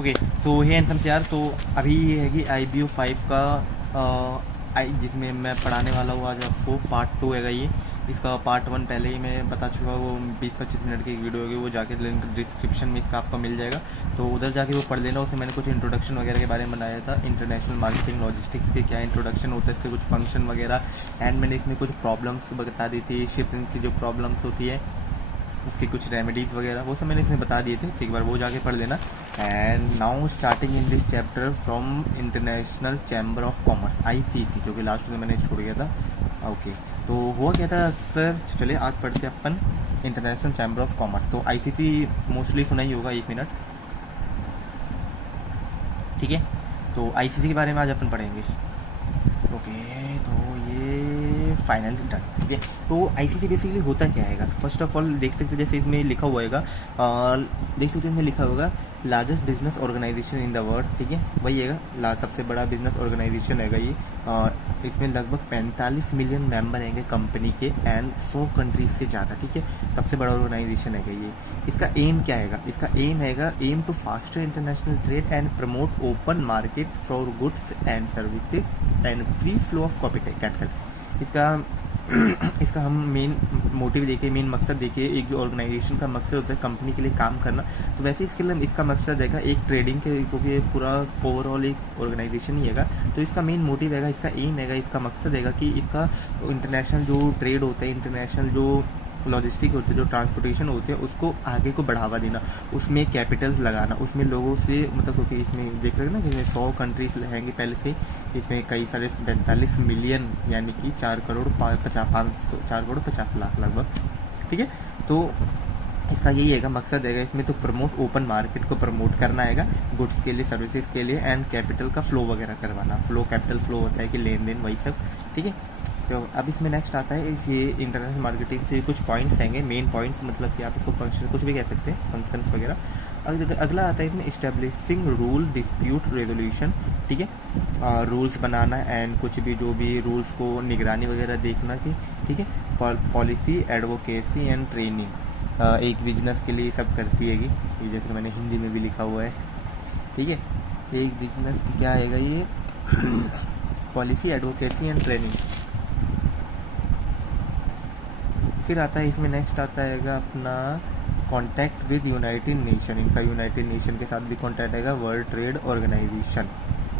Okay, so hey and यार, तो अभी ये है कि IBO 5 का जिसमें मैं पढ़ाने वाला हूँ आज आपको पार्ट 2 हैगा ये। इसका पार्ट 1 पहले ही मैं बता चुका, वो 20-25 मिनट की एक वीडियो होगी, वो जाके लिंक डिस्क्रिप्शन में इसका आपका मिल जाएगा, तो उधर जाके वो पढ़ लेना। उसमें मैंने कुछ इंट्रोडक्शन वगैरह के बारे में बनाया था, इंटरनेशनल मार्केटिंग लॉजिस्टिक्स के क्या इंट्रोडक्शन होता है, इसके कुछ फंक्शन वगैरह, एंड मैंने इसमें कुछ प्रॉब्लम्स बता दी थी, शिपिंग की जो प्रॉब्लम्स होती है उसकी कुछ रेमेडीज वगैरह, वो सब मैंने इसमें बता दिए थे, तो एक बार वो जाके पढ़ लेना। And now starting in this chapter from international chamber of commerce ICC, जो कि लास्ट में मैंने छोड़ गया था। ओके, तो हुआ क्या था सर, चलिए आज पढ़ते हैं अपन इंटरनेशनल चैम्बर ऑफ कॉमर्स। तो ICC मोस्टली सुना ही होगा, 1 मिनट, ठीक है। तो ICC के बारे में आज अपन पढ़ेंगे। ओके, तो ये फाइनली डन, ठीक है। तो ICC बेसिकली होता क्या है, फर्स्ट ऑफ ऑल देख सकते हैं, जैसे इसमें लिखा हुआ है, देख सकते हैं इसमें लिखा होगा largest business organisation in the world, ठीक है, वही है, सबसे बड़ा बिजनेस ऑर्गेनाइजेशन है ये। और इसमें लगभग 45 मिलियन मेंबर हैं कंपनी के, एंड 100 कंट्रीज से ज़्यादा, ठीक है, सबसे बड़ा ऑर्गेनाइजेशन है ये। इसका एम क्या है, इसका एम है aim to faster international trade and promote open market for goods and services and free flow of capital. इसका हम मेन मोटिव देखिए, मेन मकसद देखिए, एक जो ऑर्गेनाइजेशन का मकसद होता है कंपनी के लिए काम करना, तो वैसे इसके लिए इसका मकसद रहेगा एक ट्रेडिंग के, क्योंकि पूरा ओवरऑल एक ऑर्गेनाइजेशन ही है, तो इसका मेन मोटिव है, इसका एम है, इसका मकसद है कि इसका इंटरनेशनल जो ट्रेड होता है, इंटरनेशनल जो लॉजिस्टिक होते हैं, जो ट्रांसपोर्टेशन होते हैं, उसको आगे को बढ़ावा देना, उसमें कैपिटल्स लगाना, उसमें लोगों से, मतलब क्योंकि इसमें देख रहे हैं ना, जिसमें 100 कंट्रीज रहेंगे पहले से, इसमें कई सारे 45 मिलियन, यानी कि 4 करोड़ 50 लाख लगभग, ठीक है। तो इसका यही है मकसद है इसमें, तो प्रमोट ओपन मार्केट को प्रमोट करना है गुड्स के लिए, सर्विसेज के लिए, एंड कैपिटल का फ्लो वगैरह करवाना। कैपिटल फ्लो होता है कि लेन देन, वही सब, ठीक है। तो अब इसमें नेक्स्ट आता है ये इंटरनेशनल मार्केटिंग से कुछ पॉइंट्स आएंगे, मेन पॉइंट्स, मतलब कि आप इसको फंक्शन कुछ भी कह सकते हैं, फंक्शंस वगैरह। अगला आता है इसमें इस्टेब्लिशिंग रूल डिस्प्यूट रेजोल्यूशन, ठीक है, रूल्स बनाना एंड कुछ भी जो भी रूल्स को निगरानी वगैरह देखना की, ठीक है। पॉलिसी एडवोकेसी एंड ट्रेनिंग, एक बिजनेस के लिए सब करती है ये, जैसे मैंने हिंदी में भी लिखा हुआ है, ठीक है। एक बिजनेस की क्या आएगा ये, पॉलिसी एडवोकेसी एंड ट्रेनिंग। फिर आता है इसमें नेक्स्ट आता है अपना कॉन्टैक्ट विद यूनाइटेड नेशन, इनका यूनाइटेड नेशन के साथ भी कॉन्टैक्ट है, वर्ल्ड ट्रेड ऑर्गेनाइजेशन,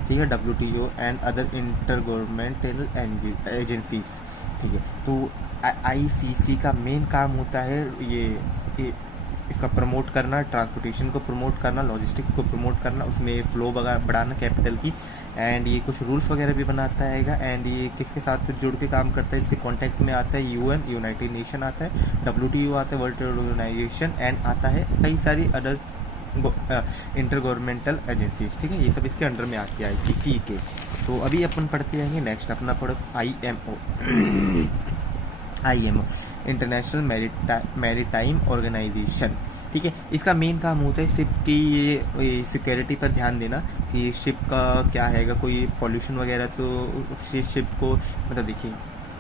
ठीक है, WTO and other inter governmental agencies, ठीक है। तो ICC का मेन काम होता है ये इसका प्रमोट करना, ट्रांसपोर्टेशन को प्रमोट करना, लॉजिस्टिक्स को प्रमोट करना, उसमें फ्लो बढ़ाना कैपिटल की, एंड ये कुछ रूल्स वगैरह भी बनाता है। एंड ये किसके साथ जुड़ के काम करता है, इसके कॉन्टैक्ट में आता है UN, यूनाइटेड नेशन आता है, WTO आता है, वर्ल्ड ट्रेड ऑर्गेनाइजेशन, एंड आता है कई सारी अदर इंटर गवर्नमेंटल एजेंसीज, ठीक है, ये सब इसके अंडर में आती है ICC के। तो अभी अपन पढ़ते जाएंगे, नेक्स्ट अपना पढ़ो IMO इंटरनेशनल मैरीटाइम ऑर्गेनाइजेशन, ठीक है। इसका मेन काम होता है शिप की ये सिक्योरिटी पर ध्यान देना कि शिप का क्या है, कोई पॉल्यूशन वगैरह, तो शिप को, मतलब देखिए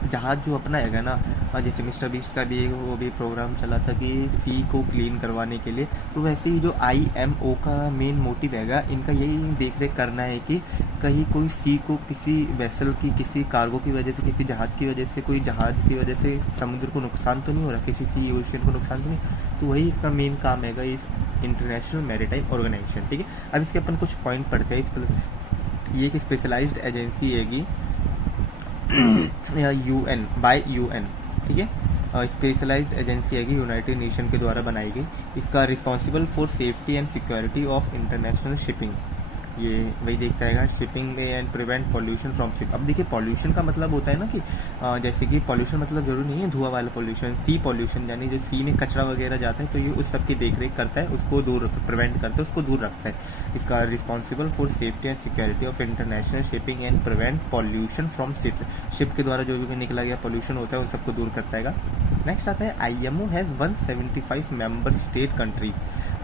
जहाज़ जो अपना है ना, जैसे मिस्टर बीस्ट का भी वो भी प्रोग्राम चला था कि सी को क्लीन करवाने के लिए, तो वैसे ही जो IMO का मेन मोटिव है, इनका यही देख रेख करना है कि कहीं कोई सी को किसी वेसल की, किसी कार्गो की वजह से, किसी जहाज़ की वजह से, कोई जहाज़ की वजह से समुद्र को नुकसान तो नहीं हो रहा, किसी सी ओशियन को नुकसान तो नहीं, तो वही इसका मेन काम है इस इंटरनेशनल मैरीटाइम ऑर्गेनाइजेशन, ठीक है। अब इसके अपन कुछ पॉइंट पढ़ते हैं। ये एक स्पेशलाइज्ड एजेंसी है UN, ठीक है, स्पेशलाइज्ड एजेंसी है यूनाइटेड नेशन के द्वारा बनाई गई। इसका responsible for safety and security of international shipping, ये वही देखता है शिपिंग में, and prevent pollution from ship. अब देखिए पॉल्यूशन का मतलब होता है ना कि जैसे कि पॉल्यूशन मतलब जरूरी नहीं है धुआं वाला पॉल्यूशन, सी पॉल्यूशन, यानी जो सी में कचरा वगैरह जाता है, तो ये उस सब की देख रेख करता है, उसको दूर प्रिवेंट करता है, उसको दूर रखता है। इसका responsible for safety and security of international shipping and prevent pollution from ships, ship के द्वारा जो भी निकला गया पॉल्यूशन होता है उन सबको दूर करता है। नेक्स्ट आता है IMO has 175 member state countries,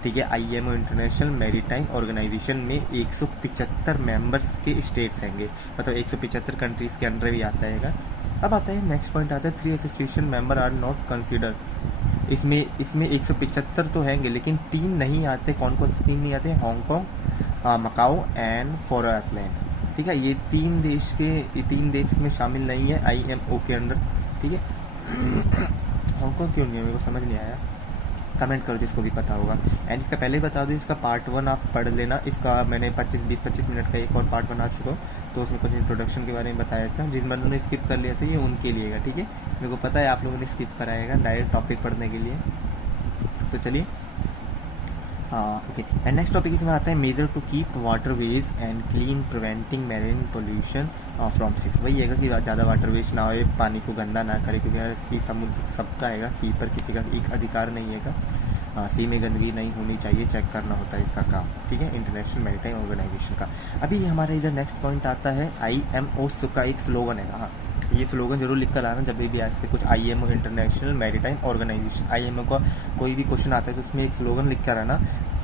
ठीक है। IMO इंटरनेशनल मैरीटाइम ऑर्गेनाइजेशन में 175 मेंबर्स के स्टेट्स हैंगे, मतलब 175 कंट्रीज के अंडर भी आता है। अब आता है नेक्स्ट पॉइंट आता है 3 association member are not consider, इसमें 175 तो हैंगे, लेकिन 3 नहीं आते। कौन कौन से 3 नहीं आते? Hong Kong, Macao and Faroe Island. ठीक है, ये तीन देश इसमें शामिल नहीं है IMO के अंदर। ठीक है, हांगकॉन्ग क्यों नहीं है मेरे को समझ नहीं आया, कमेंट करो जिसको भी पता होगा। एंड इसका पहले ही बता दूँ, इसका पार्ट 1 आप पढ़ लेना। इसका मैंने 20-25 मिनट का एक और पार्ट बना चुका हूँ, तो उसमें कुछ इंट्रोडक्शन के बारे में बताया था। जिन बंदों ने स्किप कर लिया था ये उनके लिए ठीक है, मेरे को पता है आप लोगों ने स्किप कराएगा डायरेक्ट टॉपिक पढ़ने के लिए। तो चलिए, ओके। एंड नेक्स्ट टॉपिक इसमें आता है measure to keep waterways and clean preventing marine pollution from seas. वही है कि ज़्यादा वाटर वेस्ट ना हो, पानी को गंदा ना करे, क्योंकि यार सी समुद्र सबका है, सी पर किसी का एक अधिकार नहीं है। सी में गंदगी नहीं होनी चाहिए, चेक करना होता है इसका काम। ठीक है, इंटरनेशनल मैरीटाइम ऑर्गेनाइजेशन का। अभी हमारे इधर नेक्स्ट पॉइंट आता है IMO का एक स्लोगन है। हाँ, ये स्लोगन जरूर लिख कर आना जब भी ऐसे कुछ IMO international maritime organisation IMO का कोई भी क्वेश्चन आता है तो उसमें एक स्लोगन लिख कर आना,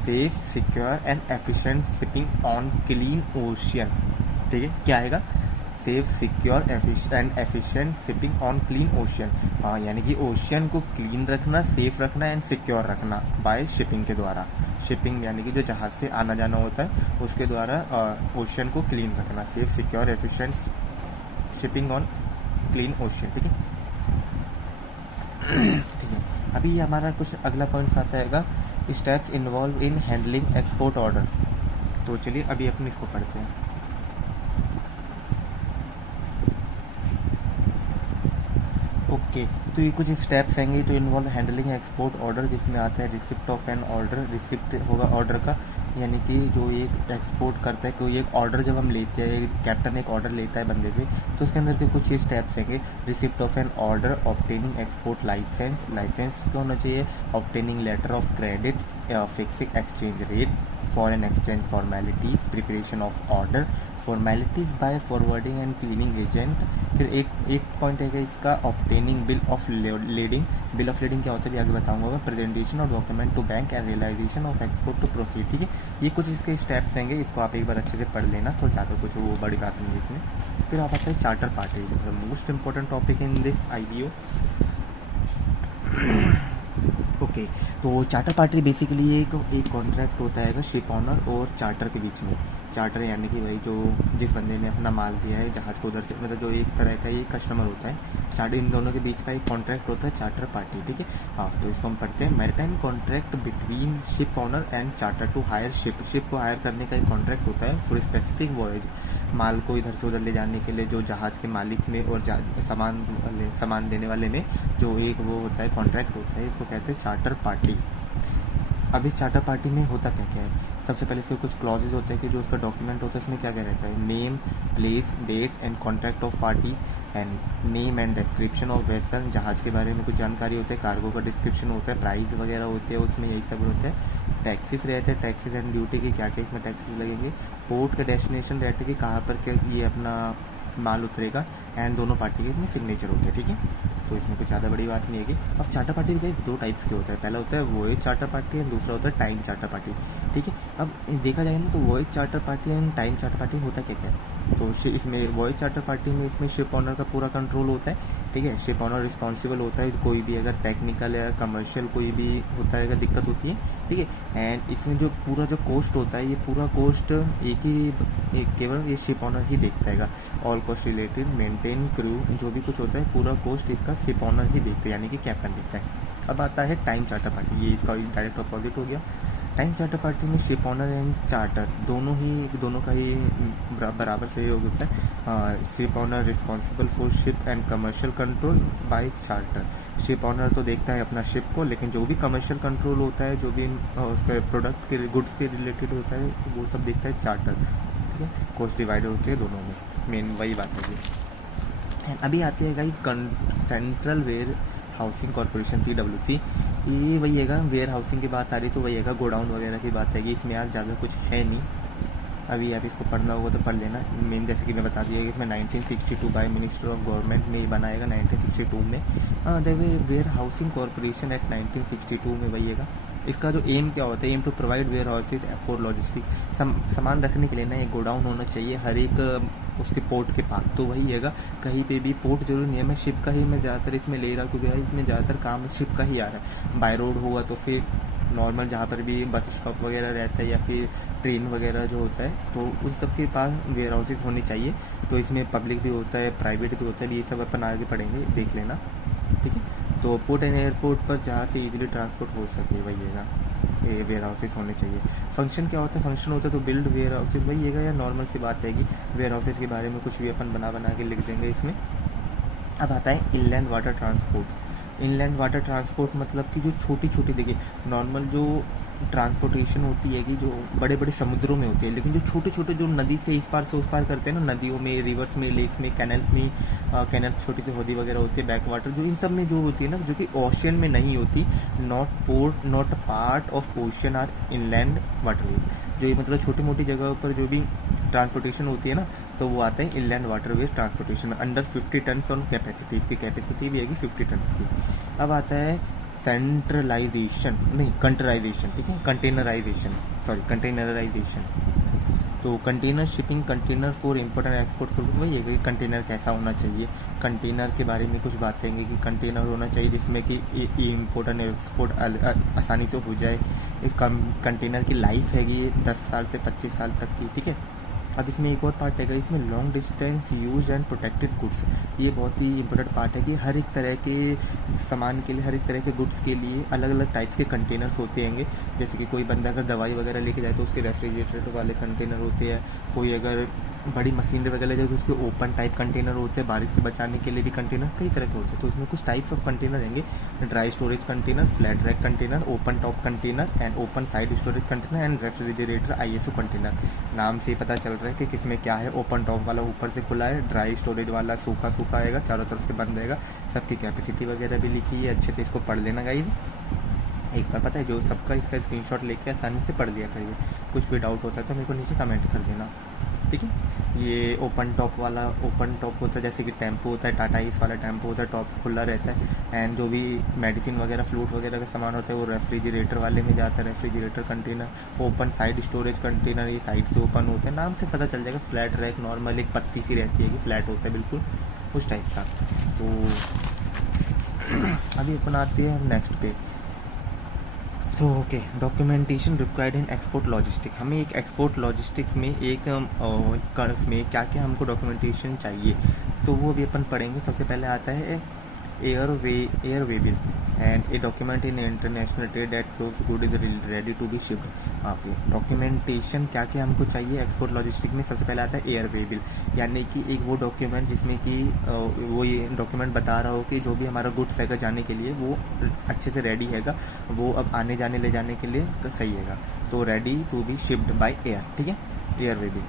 safe secure and efficient shipping on clean ocean. ठीक है, क्या आएगा, safe secure and efficient shipping on clean ocean. यानी कि ओशियन को क्लीन रखना, सेफ रखना एंड सिक्योर रखना बाय शिपिंग के द्वारा। शिपिंग यानी कि जो जहाज से आना जाना होता है उसके द्वारा ओशियन को क्लीन रखना, safe secure efficient shipping on clean ocean. ठीक है, ठीक है। अभी हमारा कुछ अगला पॉइंट आता है steps involve in handling export order. तो चलिए अभी अपन इसको पढ़ते हैं। ओके, तो ये कुछ स्टेप्स हैं तो इन्वॉल्व हैंडलिंग एक्सपोर्ट ऑर्डर, जिसमें आता है receipt of an order. Receipt होगा ऑर्डर का, यानी कि जो एक एक्सपोर्ट करता है, कोई एक ऑर्डर जब हम लेते हैं, कैप्टन एक ऑर्डर लेता है बंदे से, तो उसके अंदर के कुछ ये स्टेप्स हैं। Receipt of an order, obtaining export licence, licence क्या होना चाहिए, obtaining letter of credit, fixing exchange rate, foreign exchange formalities, preparation of order, formalities by forwarding and cleaning agent. फिर एक पॉइंट है इसका obtaining bill of lading. Bill of lading क्या होता है ये आगे बताऊंगा। Presentation of document to bank and realisation of export to proceed. ठीक है, ये कुछ इसके स्टेप्स हैं, इसको आप एक बार अच्छे से पढ़ लेना, तो ज़्यादा कुछ वो बड़ी बात नहीं है इसमें। फिर आप आता है charter party, most important topic in this IBO। Okay, तो चार्टर पार्टी बेसिकली एक कॉन्ट्रैक्ट होता है शिप ऑनर और चार्टर के बीच में। चार्टर यानी कि भाई जो जिस बंदे ने अपना माल दिया है जहाज को उधर से, मतलब जो एक तरह का ये कस्टमर होता है, चार्टर इन दोनों के बीच का एक कॉन्ट्रैक्ट होता है चार्टर पार्टी। ठीक है, हाँ, तो इसको हम पढ़ते हैं। Maritime contract between ship owner and charter to hire ship. Ship को हायर करने का एक कॉन्ट्रैक्ट होता है फॉर स्पेसिफिक वॉयज, माल को इधर से उधर ले जाने के लिए। जो जहाज के मालिक में और सामान देने वाले में जो एक वो होता है कॉन्ट्रैक्ट होता है, इसको कहते हैं चार्टर पार्टी। अब इस चार्टर पार्टी में होता क्या क्या है, सबसे पहले इसके कुछ क्लॉजेज होते हैं कि जो उसका डॉक्यूमेंट होता है इसमें क्या क्या रहता है, name, place, date and contact of parties and name and description of vessel. जहाज के बारे में कुछ जानकारी होती है, कार्गो का डिस्क्रिप्शन होता है, प्राइस वगैरह होते हैं उसमें, यही सब होता है। टैक्सेस रहते हैं, टैक्सेस एंड ड्यूटी की क्या क्या इसमें टैक्सेस लगेंगे। पोर्ट का डेस्टिनेशन रहते हैं कि कहाँ पर क्या ये अपना माल उतरेगा, एंड दोनों पार्टी के इसमें सिग्नेचर होते हैं। ठीक है, तो इसमें कुछ ज़्यादा बड़ी बात नहीं है। कि अब चार्टर पार्टी भी दो टाइप्स के होता है, पहला होता है वॉयज चार्टर पार्टी एंड दूसरा होता है टाइम चार्टर पार्टी। ठीक है, अब देखा जाए ना तो voyage charter party and time charter party होता क्या क्या है, तो इसमें वॉयज चार्टर पार्टी में इसमें शिप ऑनर का पूरा कंट्रोल होता है। ठीक है, शिप ऑनर रिस्पॉन्सिबल होता है, कोई भी अगर टेक्निकल या कमर्शियल कोई भी होता है, अगर दिक्कत होती है। ठीक है, एंड इसमें जो पूरा जो कॉस्ट होता है, ये पूरा कॉस्ट केवल ये शिप ऑनर ही देखता है। All cost related, maintain, crew, जो भी कुछ होता है पूरा कॉस्ट इसका शिप ऑनर ही देखता है, यानी कि कैप्टन देखता है। अब आता है टाइम चार्टर पार्टी, ये इसका डायरेक्ट अपोजिट हो गया। टाइम चार्टर पार्टी में शिप ऑनर एंड चार्टर दोनों का ही बराबर सहयोग होता है। Ship owner responsible for ship and commercial control by charter. Ship owner तो देखता है अपना शिप को, लेकिन जो भी कमर्शियल कंट्रोल होता है, जो भी उसके प्रोडक्ट के गुड्स के रिलेटेड होता है, वो सब देखता है चार्टर। ठीक है, कॉस्ट डिवाइड होती है दोनों में, मेन वही बात है। अभी आती है guys central warehousing corporation CWC। ये वही है, वेयर हाउसिंग की बात आ रही तो वही है, गोडाउन वगैरह की बात है। इसमें यार ज़्यादा कुछ है नहीं, अभी आप इसको पढ़ना होगा तो पढ़ लेना। मेन जैसे कि मैं बता दिया कि इसमें 1962 बाय मिनिस्टर ऑफ गवर्नमेंट ने बनाएगा 1962 में। The warehousing corporation act 1962 में वही है। इसका जो एम क्या होता है, aim to provide warehouses for logistic. सामान रखने के लिए ना एक गोडाउन होना चाहिए हर एक उसके पोर्ट के पास, तो वही है। कहीं पे भी पोर्ट जरूरी नहीं है, मैं शिप का ही मैं ज़्यादातर इसमें ले रहा हूँ, क्योंकि इसमें ज़्यादातर काम शिप का ही आ रहा है। बाय रोड हुआ तो फिर नॉर्मल जहाँ पर भी बस स्टॉप वगैरह रहता है या फिर ट्रेन वगैरह जो होता है, तो उन सब के पास वेयर हाउसेज होने चाहिए। तो इसमें पब्लिक भी होता है, प्राइवेट भी होता है, ये सब अपन आगे पढ़ेंगे, देख लेना, ठीक है। तो पोर्ट एंड एयरपोर्ट पर जहाँ से इजीली ट्रांसपोर्ट हो सके वही है, ये वेयर हाउसेज होने चाहिए। फंक्शन क्या होता है, फंक्शन होता है तो बिल्ड वेयर हाउसेज वही है या नॉर्मल सी बात है कि वेयर हाउसेज के बारे में कुछ भी अपन बना के लिख देंगे इसमें। अब आता है inland water transport. Inland water transport मतलब कि जो छोटी छोटी, देखिए नॉर्मल जो ट्रांसपोर्टेशन होती है कि जो बड़े बड़े समुद्रों में होती है, लेकिन जो छोटे छोटे जो नदी से इस पार से उस पार करते हैं ना, नदियों में, रिवर्स में, लेक्स में, कैनल्स में, कैनल्स छोटी सी होदी वगैरह होती है, बैक वाटर जो इन सब में जो होती है ना, जो कि ओशन में नहीं होती, not part of ocean or inland waterways. जो ये मतलब छोटी मोटी जगहों पर जो भी ट्रांसपोर्टेशन होती है ना, तो वो आता है इनलैंड वाटरवेज ट्रांसपोर्टेशन में, अंडर 50 टन ऑन कैपेसिटी। इसकी कैपेसिटी भी आएगी 50 टन की। अब आता है सेंट्रलाइजेशन, नहीं कंटेनराइजेशन, ठीक है, कंटेनराइजेशन। तो container shipping, container for import and export, वही है कि कंटेनर कैसा होना चाहिए। कंटेनर के बारे में कुछ बात करेंगे कि कंटेनर होना चाहिए जिसमें कि इम्पोर्ट एंड एक्सपोर्ट आसानी से हो जाए। इस कंटेनर की लाइफ हैगी 10 साल से 25 साल तक की, ठीक है। अब इसमें एक और पार्ट है, इसमें long distance use and protected goods. ये बहुत ही इंपॉर्टेंट पार्ट है कि हर एक तरह के सामान के लिए, हर एक तरह के गुड्स के लिए अलग अलग टाइप्स के कंटेनर्स होते हैं। जैसे कि कोई बंदा अगर दवाई वगैरह लेके जाए तो उसके रेफ्रिजरेटर वाले कंटेनर होते हैं। कोई अगर बड़ी मशीनरी वगैरह जाए तो उसके ओपन टाइप कंटेनर होते हैं, बारिश से बचाने के लिए भी कंटेनर कई तरह के होते हैं। तो इसमें कुछ टाइप्स ऑफ कंटेनर रहेंगे, dry storage container, flat rack container, open top container and open side storage container and refrigerator ISO container. नाम से पता चल रहा है कि किसमें क्या है। ओपन टॉप वाला ऊपर से खुला है, ड्राई स्टोरेज वाला सूखा सूखा आएगा, चारों तरफ से बंद रहेगा। सबकी कैपेसिटी वगैरह भी लिखी है, अच्छे से इसको पढ़ लेना गाइस। एक बार पता है जो सबका इसका स्क्रीनशॉट लेके आसानी से पढ़ लिया करिए। कुछ भी डाउट होता है तो मेरे को नीचे कमेंट कर देना, ठीक है। ये ओपन टॉप वाला, ओपन टॉप होता है जैसे कि टेम्पो होता है, टाटा ईस वाला टेम्पो होता है, टॉप खुला रहता है। एंड जो भी मेडिसिन वगैरह, फ्लूट वगैरह का सामान होता है वो रेफ्रिजरेटर वाले में जाता है, refrigerator container. Open side storage container, ये साइड से ओपन होते हैं, नाम से पता चल जाएगा। फ्लैट रैक नॉर्मल एक पत्ती सी रहती है कि फ्लैट होता है बिल्कुल उस टाइप का। तो अभी अपन आते हैं नेक्स्ट पे। तो okay, documentation required in export logistic. हमें एक एक्सपोर्ट लॉजिस्टिक्स में एक में क्या क्या हमको डॉक्यूमेंटेशन चाहिए, तो वो भी अपन पढ़ेंगे। सबसे पहले आता है air bill and a document in international trade that proves good is ready to be shipped. Okay, documentation क्या क्या हमको चाहिए एक्सपोर्ट लॉजिस्टिक में। सबसे पहले आता है एयर बिल, यानी कि एक वो डॉक्यूमेंट जिसमें कि वो ये डॉक्यूमेंट बता रहा हो कि जो भी हमारा गुड्स हैगा जाने के लिए वो अच्छे से रेडी हैगा, वो अब आने जाने ले जाने के लिए सही हैगा। तो ready to be shipped by air, ठीक है, एयर बिल।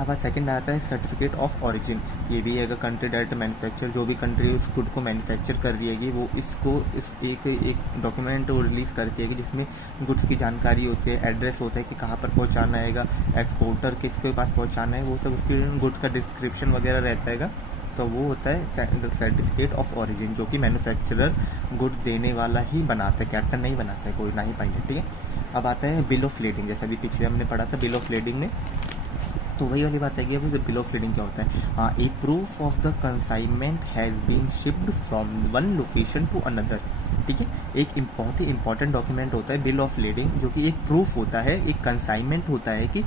अब सेकंड आता है सर्टिफिकेट ऑफ ओरिजिन। ये भी अगर कंट्री डायरेक्ट मैन्युफैक्चर, जो भी कंट्री उस गुड को मैन्युफैक्चर कर रही है वो इसको एक डॉक्यूमेंट रिलीज करती है कि जिसमें गुड्स की जानकारी होती है, एड्रेस होता है कि कहाँ पर पहुँचाना है, एक्सपोर्टर किसके पास पहुँचाना है, वो सब उसके गुड्स का डिस्क्रिप्शन वगैरह रहता है। तो वो होता है सर्टिफिकेट ऑफ ओरिजिन, जो कि मैन्युफैक्चरर गुड्स देने वाला ही बनाता है, कैप्टन नहीं बनाता है कोई, ना ही पायलट, ठीक है। अब आता है बिल ऑफ लेडिंग, जैसा भी पिछले हमने पढ़ा था बिल ऑफ लेडिंग में। तो वही वाली बात है कि अभी बिल ऑफ लीडिंग क्या होता है। A proof of the consignment has been shipped from one location to another, ठीक है। एक बहुत ही इंपॉर्टेंट डॉक्यूमेंट होता है बिल ऑफ लीडिंग, जो कि एक प्रूफ होता है, एक कंसाइनमेंट होता है कि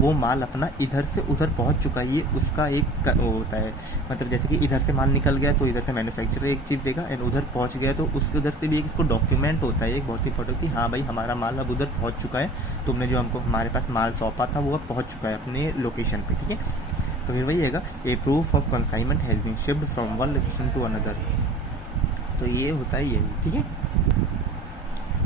वो माल अपना इधर से उधर पहुंच चुका है, ये उसका एक होता है। मतलब जैसे कि इधर से माल निकल गया तो इधर से मैन्युफैक्चरर एक चीज़ देगा, एंड उधर पहुंच गया तो उसके उधर से भी एक इसको डॉक्यूमेंट होता है, एक बहुत इंपॉर्टेंट कि हाँ भाई हमारा माल अब उधर पहुंच चुका है, तुमने जो हमको हमारे पास माल सौंपा था वो अब पहुंच चुका है अपने लोकेशन पे, ठीक है। तो फिर वही है, a proof of consignment has been shipped from one location to another. तो ये होता है यही, ठीक है।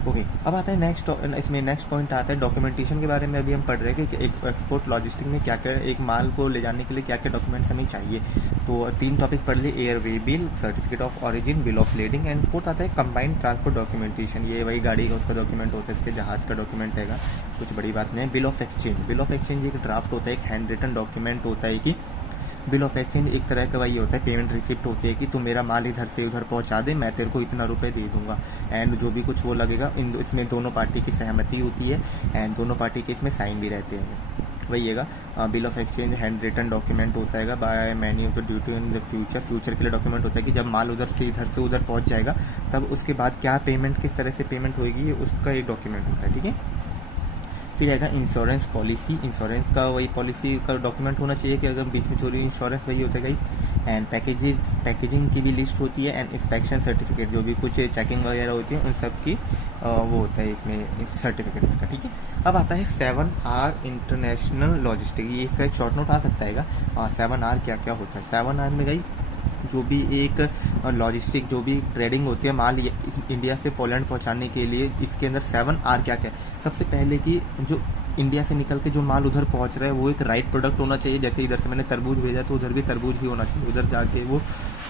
ओके, अब आता है नेक्स्ट, इसमें नेक्स्ट पॉइंट आता है डॉक्यूमेंटेशन के बारे में। अभी हम पढ़ रहे हैं कि एक एक्सपोर्ट लॉजिस्टिक में क्या क्या, एक माल को ले जाने के लिए क्या क्या डॉक्यूमेंट्स हमें चाहिए। तो 3 टॉपिक पढ़ लिए, air way bill, certificate of origin, bill of lading, and fourth आता है कंबाइंड ट्रांसपोर्ट डॉक्यूमेंटेशन। ये वही गाड़ी का उसका डॉक्यूमेंट होता है, इसके जहाज का डॉक्यूमेंट हैगा, कुछ बड़ी बात नहीं है। Bill of exchange, bill of exchange एक ड्राफ्ट होता है, एक हैंड रिटन डॉक्यूमेंट होता है कि बिल ऑफ एक्सचेंज एक तरह का वही होता है, पेमेंट रिसिप्ट होती है कि तुम मेरा माल इधर से उधर पहुंचा दे, मैं तेरे को इतना रुपए दे दूंगा, एंड जो भी कुछ वो लगेगा इसमें दोनों पार्टी की सहमति होती है, एंड दोनों पार्टी के इसमें साइन भी रहते हैं, वही है bill of exchange handwritten document होता है by many of the duty in the future के लिए डॉक्यूमेंट होता है कि जब माल उधर से इधर से उधर पहुंच जाएगा तब उसके बाद क्या पेमेंट, किस तरह से पेमेंट होगी, उसका एक डॉक्यूमेंट होता है, ठीक है। फिर आएगा इंश्योरेंस पॉलिसी, इंश्योरेंस का वही पॉलिसी का डॉक्यूमेंट होना चाहिए कि अगर बीच में चोरी इंश्योरेंस वही होता है। एंड पैकेजिंग की भी लिस्ट होती है। एंड इंस्पेक्शन सर्टिफिकेट, जो भी कुछ चेकिंग वगैरह होती है उन सब की वो होता है इसमें सर्टिफिकेट इसका, ठीक है। अब आता है 7R इंटरनेशनल लॉजिस्टिक, ये इसका एक शॉर्ट नोट आ सकता है। 7R क्या क्या होता है? 7R में गई जो भी एक लॉजिस्टिक, जो भी ट्रेडिंग होती है माल इंडिया से पोलैंड पहुंचाने के लिए, इसके अंदर 7R क्या क्या है। सबसे पहले कि जो इंडिया से निकल के जो माल उधर पहुंच रहा है वो एक राइट प्रोडक्ट होना चाहिए। जैसे इधर से मैंने तरबूज भेजा तो उधर भी तरबूज ही होना चाहिए, उधर जाके वो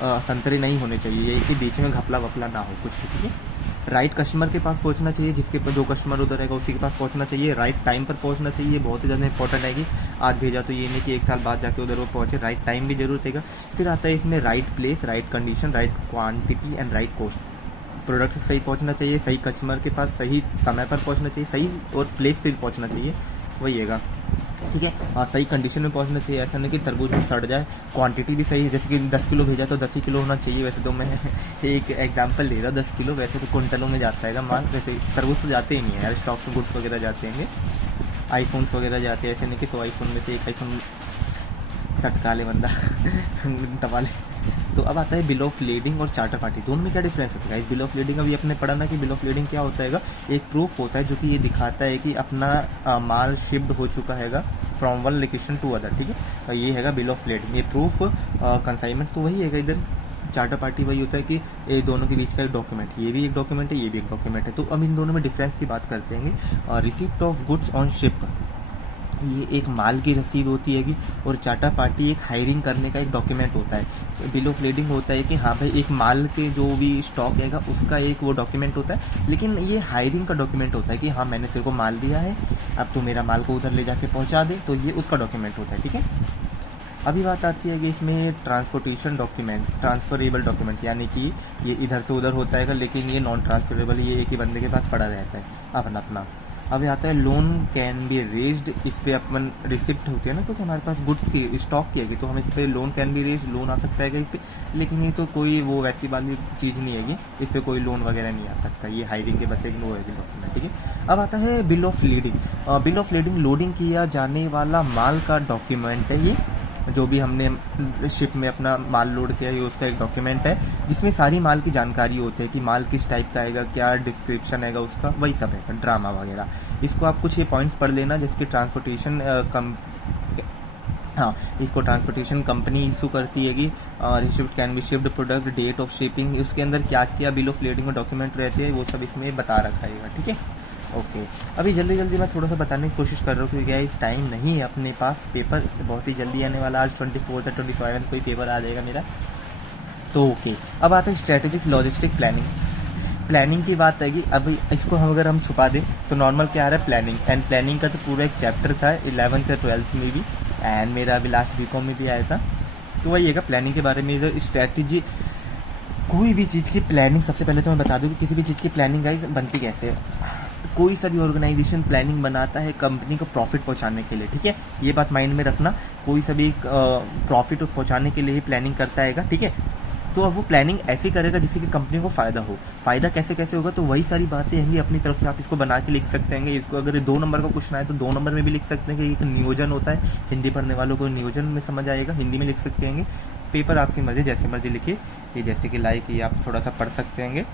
संतरे नहीं होने चाहिए, ये कि बीच में घपला वपला ना हो कुछ भी, ठीक है। राइट कस्टमर के पास पहुंचना चाहिए, जिसके जो कस्टमर उधर रहेगा उसी के पास पहुंचना चाहिए। राइट टाइम पर पहुंचना चाहिए, बहुत ही ज़्यादा इंपॉर्टेंट है कि आज भेजा तो ये नहीं कि 1 साल बाद जाके उधर वो पहुंचे, राइट टाइम भी जरूर देगा। फिर आता है इसमें right place, right condition, right quantity and right cost. Product सही पहुंचना चाहिए, सही कस्टमर के पास सही समय पर पहुंचना चाहिए, सही और प्लेस पे भी पहुंचना चाहिए, वही है, ठीक है। और सही कंडीशन में पहुंचना चाहिए, ऐसा नहीं कि तरबूज में सड़ जाए। क्वांटिटी भी सही, जैसे कि 10 किलो भेजा तो 10 ही किलो होना चाहिए। वैसे तो मैं एक एग्जांपल ले रहा हूँ, 10 किलो, वैसे तो क्विंटलों में जाता है माल। वैसे तरबूज तो जाते ही नहीं है यार, स्टॉक्स में गुड्स वगैरह जाते हैं, आईफोन्स वगैरह जाते हैं, ऐसे नहीं कि 100 आईफोन में से एक आईफोन सटका ले बंदा टपा ले। तो अब आता है बिल ऑफ लीडिंग और चार्टर पार्टी, दोनों में क्या डिफरेंस होता है? इस बिल ऑफ लीडिंग अभी अपने पढ़ा ना कि बिल ऑफ लीडिंग क्या होता है, एक प्रूफ होता है जो कि ये दिखाता है कि अपना माल शिफ्ट हो चुका है from one location to other, ठीक है। ये है बिल ऑफ लीडिंग, ये प्रूफ कंसाइनमेंट तो वही है। इधर चार्टर पार्टी वही होता है कि ये दोनों के बीच का एक डॉक्यूमेंट, ये भी एक डॉक्यूमेंट है, ये भी एक डॉक्यूमेंट है। तो अब इन दोनों में डिफरेंस की बात करते हैं। Receipt of goods on ship, ये एक माल की रसीद होती है और चार्टर पार्टी एक हायरिंग करने का एक डॉक्यूमेंट होता है। बिल ऑफ लीडिंग होता है कि हाँ भाई एक माल के जो भी स्टॉक है उसका एक वो डॉक्यूमेंट होता है, लेकिन ये हायरिंग का डॉक्यूमेंट होता है कि हाँ मैंने तेरे को माल दिया है, अब तू मेरा माल को उधर ले जाके पहुंचा दे, तो ये उसका डॉक्यूमेंट होता है, ठीक है। अभी बात आती है कि इसमें ट्रांसपोर्टेशन डॉक्यूमेंट, ट्रांसफरेबल डॉक्यूमेंट, यानी कि ये इधर से उधर होता है लेकिन ये नॉन ट्रांसफरेबल, ये एक ही बंदे के पास पड़ा रहता है अपना अपना। अभी आता है लोन कैन बी रेज्ड, इस पे अपन रिसिप्ट होती है ना, क्योंकि हमारे पास गुड्स की स्टॉक की है तो हम इस पे loan can be raised, loan आ सकता है इस पे, लेकिन ये तो कोई वो वैसी वाली चीज़ नहीं है, इस पे कोई लोन वगैरह नहीं आ सकता, ये हायरिंग के बस एक वो है डॉक्यूमेंट, ठीक है। अब आता है bill of lading. Bill of leading loading किया जाने वाला माल का डॉक्यूमेंट है, ये जो भी हमने शिप में अपना माल लोड किया है उसका एक डॉक्यूमेंट है, जिसमें सारी माल की जानकारी होती है कि माल किस टाइप का आएगा, क्या डिस्क्रिप्शन आएगा उसका, वही सब है, ड्रामा वगैरह। इसको आप कुछ ये पॉइंट्स पढ़ लेना, जिसकी ट्रांसपोर्टेशन इसको ट्रांसपोर्टेशन कंपनी इशू करती है कि receipt can be shipped product, date of shipping, उसके अंदर क्या क्या बिल ऑफ लीडिंग में डॉक्यूमेंट रहते हैं वो सब इसमें बता रखा है, ठीक है। ओके अभी जल्दी जल्दी मैं थोड़ा सा बताने की कोशिश कर रहा हूँ क्योंकि क्या टाइम नहीं है अपने पास, पेपर बहुत ही जल्दी आने वाला, आज 24 या 27 कोई पेपर आ जाएगा मेरा। तो ओके अब आता है स्ट्रेटेजिक लॉजिस्टिक प्लानिंग की बात है कि अभी इसको अगर हम छुपा दें तो नॉर्मल क्या आ रहा है प्लानिंग, एंड प्लानिंग का तो पूरा एक चैप्टर था 11th या 12th में भी, एंड मेरा अभी लास्ट बीकॉम में भी आया था। तो वही है प्लानिंग के बारे में, इधर स्ट्रेटेजी, कोई भी चीज़ की प्लानिंग, सबसे पहले तो मैं बता दूं कि किसी भी चीज़ की प्लानिंग गाइस बनती कैसे है। कोई सा भी ऑर्गेनाइजेशन प्लानिंग बनाता है कंपनी को प्रॉफिट पहुंचाने के लिए, ठीक है, ये बात माइंड में रखना। कोई सा भी प्रॉफिट पहुंचाने के लिए ही प्लानिंग करता है, ठीक है। तो अब वो प्लानिंग ऐसे करेगा जिससे कि कंपनी को फायदा हो। फायदा कैसे कैसे होगा, तो वही सारी बातें होंगी अपनी तरफ से, आप इसको बना के लिख सकते हैं। इसको अगर 2 नंबर का क्वेश्चन आए तो 2 नंबर में भी लिख सकते हैं कि एक नियोजन होता है, हिंदी पढ़ने वालों को नियोजन में समझ आएगा, हिंदी में लिख सकते हैं। पेपर आपकी मर्जी, जैसे मर्जी लिखिए, ये जैसे कि लाइक ये आप थोड़ा सा पढ़ सकते हैं।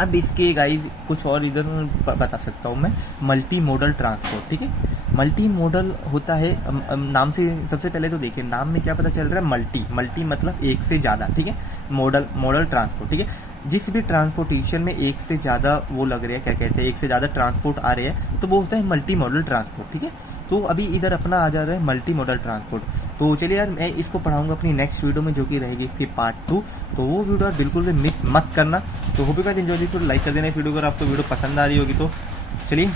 अब इसके गाइज कुछ और इधर बता सकता हूँ मैं, मल्टी मॉडल ट्रांसपोर्ट, ठीक है। मल्टी मॉडल होता है, नाम से सबसे पहले तो देखिए नाम में क्या पता चल रहा है, मल्टी मतलब एक से ज़्यादा, ठीक है, मॉडल ट्रांसपोर्ट, ठीक है। जिस भी ट्रांसपोर्टेशन में एक से ज़्यादा वो लग रहा है, क्या कहते हैं, एक से ज़्यादा ट्रांसपोर्ट आ रहे हैं तो वो होता है मल्टी मॉडल ट्रांसपोर्ट, ठीक है। तो अभी इधर अपना आ जा रहा है मल्टी मॉडल ट्रांसपोर्ट। तो चलिए यार मैं इसको पढ़ाऊंगा अपनी नेक्स्ट वीडियो में, जो कि रहेगी इसकी पार्ट 2, तो वो वीडियो बिल्कुल भी मिस मत करना। तो hope you guys enjoy this video, like कर देना इस वीडियो अगर आपको वीडियो पसंद आ रही होगी तो। चलिए